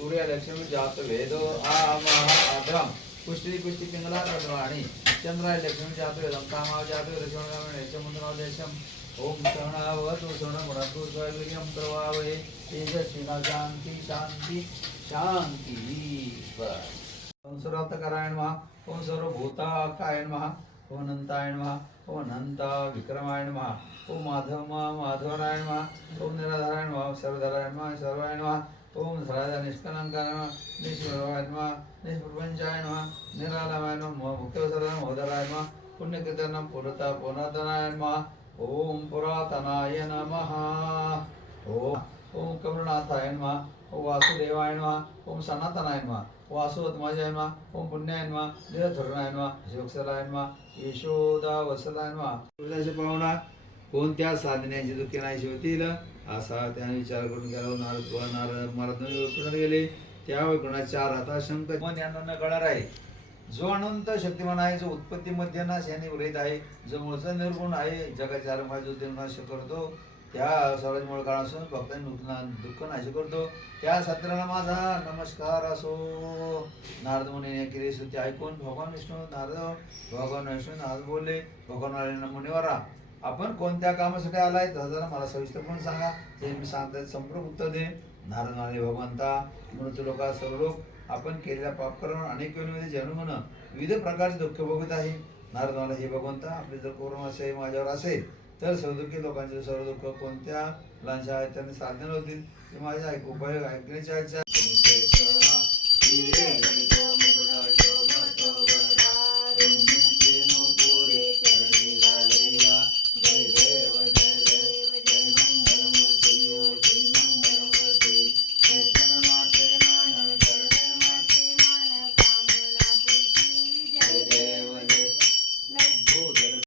సూర్యలక్ష్మి జాతు వేదో ఆభ్రం పుష్టి పుష్టి పింగళారణి చంద్రాయ లక్ష్మి జాతు వేదం. కామావ జాతు లక్ష్మణం ముందుదేశం ఓం శరణావతు శరణముడకు స్వైర్యం ప్రవాహే తేజస్విన శాంతి శాంతి శాంతి సురాతకరాయ నమ. ఓం సర్వభూతాకాయ నమ. ఓం నంతాయ నమ. ఓం నంత విక్రమాయ నమ. ఓం మాధవ మాధవరాయ నమ. ఓం నిరాధారాయ నమ. సర్వధరాయ నమ. సర్వాయ నమ. ओम सर्वधरायण महा सर्वायण महा ओम सराजा निष्कलंकाय महा निष्प्रभायण महा निष्प्रपंचायण महा निरालमायण महा मुक्तवसरायण महोदरायण महा पुण्यकीर्तनं पुरता पुरातनायण नम ओम पुरातनाय नमः। ओम ओम कमलनाथाय नम ओम वासुदेवाय नम ओम सनातनाय नम वासुवत्माजाय नम ओम पुण्याय नम निरधुरणाय नम शिवक्षराय नम यशोदा वसलाय नम। तुळजाची पाहुणा कोणत्या साधण्याची दुःखी नाही शिवतील? असा त्याने विचार करून गेला. नारद नारद महाराज वैकुंठात गेले त्या वैकुंठात चार शंकर मन यांना न कळणार आहे. जो अनंत शक्तिमान आहे जो उत्पत्ती मध्यनाश याने उरहित आहे जो मूळचा निर्गुण आहे जगाच्या आरंभात जो देवनाश करतो त्या स्वराज मूळ काळासून भक्तांनी नूतन दुःख नाश करतो. त्या सत्राला माझा नमस्कार असो. नारद मुनी केली स्तुती ऐकून भगवान विष्णू नारद भगवान विष्णू नारद बोलले भगवान आले आपण कोणत्या कामासाठी आलाय? तर जरा मला सविस्तर पण सांगा. ते मी सांगतात संपूर्ण उत्तर दे. नारद म्हणाले भगवंता मृत्यू लोका सर्व लोक. आपण केलेल्या पापकर्म अनेक योनीमध्ये जन्म विविध प्रकारचे दुःख भोगत आहे. नारद म्हणाला हे भगवंता आपले जर कोरोना असे माझ्यावर असेल तर सर्वदुःखी लोकांचे सर्व दुःख कोणत्या मुलांच्या आहेत त्यांनी साधने होतील ते माझ्या ऐक उपयोग ऐकण्याच्या